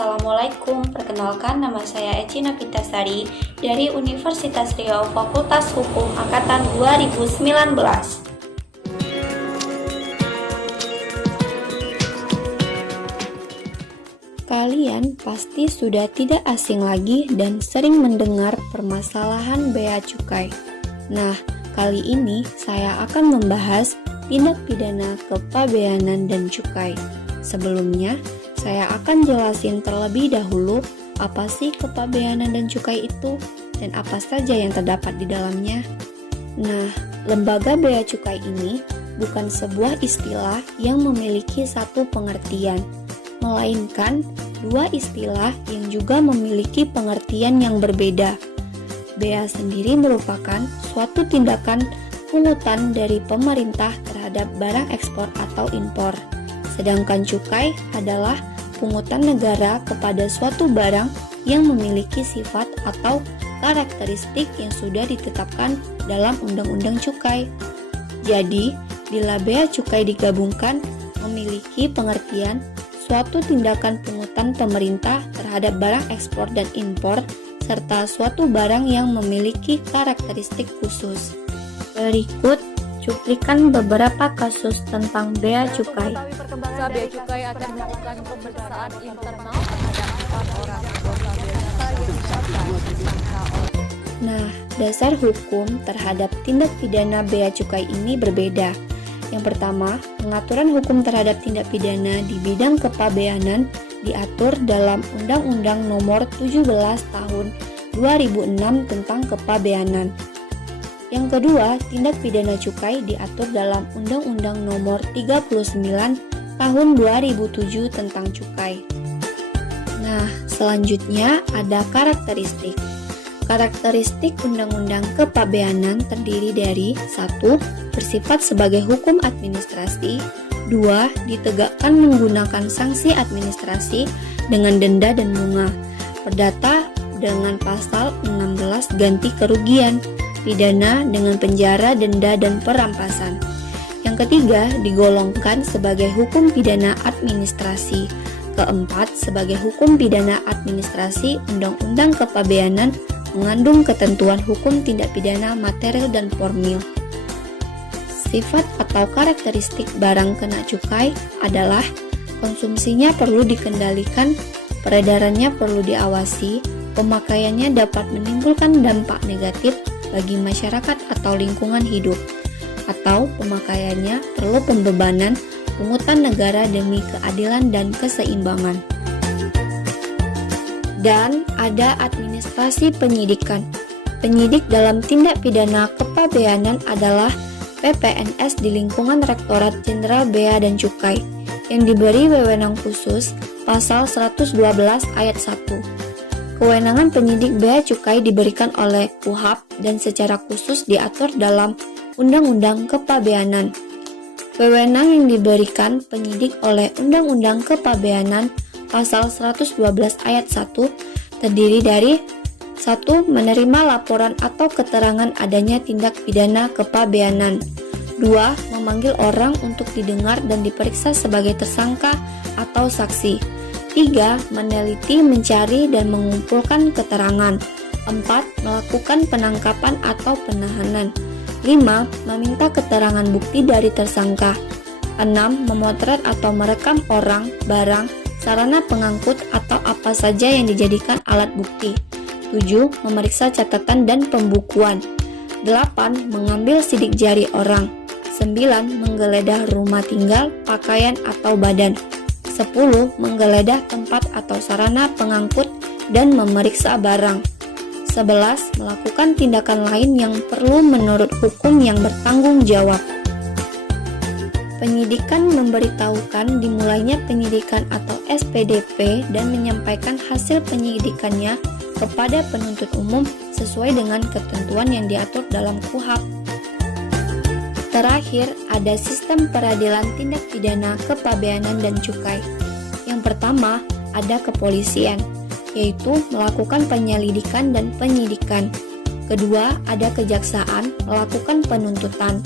Assalamualaikum, perkenalkan nama saya Eci Novitasari dari Universitas Riau Fakultas Hukum Angkatan 2019. Kalian pasti sudah tidak asing lagi dan sering mendengar permasalahan bea cukai. Nah, kali ini saya akan membahas tindak pidana kepabeanan dan cukai. Sebelumnya, saya akan jelasin terlebih dahulu apa sih kepabeanan dan cukai itu dan apa saja yang terdapat di dalamnya. Nah, lembaga bea cukai ini bukan sebuah istilah yang memiliki satu pengertian, melainkan dua istilah yang juga memiliki pengertian yang berbeda. Bea sendiri merupakan suatu tindakan pungutan dari pemerintah terhadap barang ekspor atau impor. Sedangkan cukai adalah pungutan negara kepada suatu barang yang memiliki sifat atau karakteristik yang sudah ditetapkan dalam Undang-Undang Cukai. Jadi, bila bea cukai digabungkan, memiliki pengertian suatu tindakan pungutan pemerintah terhadap barang ekspor dan impor, serta suatu barang yang memiliki karakteristik khusus. Berikut cuplikan beberapa kasus tentang bea cukai. Bea cukai akan melakukan pemeriksaan internal terhadap 4 orang anggota bea. Nah, dasar hukum terhadap tindak pidana bea cukai ini berbeda. Yang pertama, pengaturan hukum terhadap tindak pidana di bidang kepabeanan diatur dalam Undang-Undang Nomor 17 Tahun 2006 tentang kepabeanan. Yang kedua, tindak pidana cukai diatur dalam Undang-Undang Nomor 39 Tahun 2007 tentang cukai. Nah, selanjutnya ada karakteristik. Karakteristik Undang-Undang Kepabeanan terdiri dari 1. Bersifat sebagai hukum administrasi. 2. Ditegakkan menggunakan sanksi administrasi dengan denda dan bunga. Perdata dengan pasal 16 ganti kerugian. Pidana dengan penjara, denda, dan perampasan. Yang ketiga, digolongkan sebagai hukum pidana administrasi. Keempat, sebagai hukum pidana administrasi, Undang-Undang Kepabeanan mengandung ketentuan hukum tindak pidana material dan formil. Sifat atau karakteristik barang kena cukai adalah konsumsinya perlu dikendalikan, peredarannya perlu diawasi, pemakaiannya dapat menimbulkan dampak negatif bagi masyarakat atau lingkungan hidup, atau pemakaiannya perlu pembebanan pungutan negara demi keadilan dan keseimbangan. Dan ada administrasi penyidikan. Penyidik dalam tindak pidana kepabeanan adalah PPNS di lingkungan Rektorat Jenderal Bea dan Cukai yang diberi wewenang khusus pasal 112 ayat 1. Kewenangan penyidik bea cukai diberikan oleh KUHP dan secara khusus diatur dalam Undang-Undang Kepabeanan. Wewenang yang diberikan penyidik oleh Undang-Undang Kepabeanan pasal 112 ayat 1 terdiri dari 1. Menerima laporan atau keterangan adanya tindak pidana kepabeanan. 2. Memanggil orang untuk didengar dan diperiksa sebagai tersangka atau saksi. 3. Meneliti, mencari, dan mengumpulkan keterangan. 4. Melakukan penangkapan atau penahanan. 5. Meminta keterangan bukti dari tersangka. 6. Memotret atau merekam orang, barang, sarana pengangkut, atau apa saja yang dijadikan alat bukti. 7. Memeriksa catatan dan pembukuan. 8. Mengambil sidik jari orang. 9. Menggeledah rumah tinggal, pakaian, atau badan. 10. Menggeledah tempat atau sarana pengangkut dan memeriksa barang. 11. Melakukan tindakan lain yang perlu menurut hukum yang bertanggung jawab. Penyidikan memberitahukan dimulainya penyidikan atau SPDP dan menyampaikan hasil penyidikannya kepada penuntut umum sesuai dengan ketentuan yang diatur dalam KUHP. Terakhir, ada sistem peradilan tindak pidana kepabeanan dan cukai. Yang pertama, ada kepolisian, yaitu melakukan penyelidikan dan penyidikan. Kedua, ada kejaksaan, melakukan penuntutan.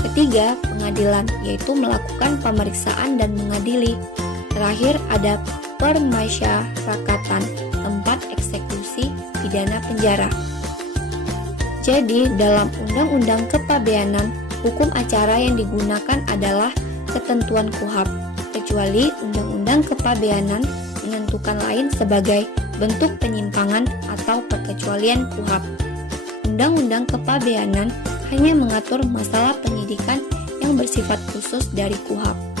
Ketiga, pengadilan, yaitu melakukan pemeriksaan dan mengadili. Terakhir, ada pemasyarakatan tempat eksekusi pidana penjara. Jadi, dalam Undang-Undang Kepabeanan, hukum acara yang digunakan adalah ketentuan KUHP, kecuali Undang-Undang Kepabeanan menentukan lain sebagai bentuk penyimpangan atau perkecualian KUHP. Undang-Undang Kepabeanan hanya mengatur masalah penyidikan yang bersifat khusus dari KUHP.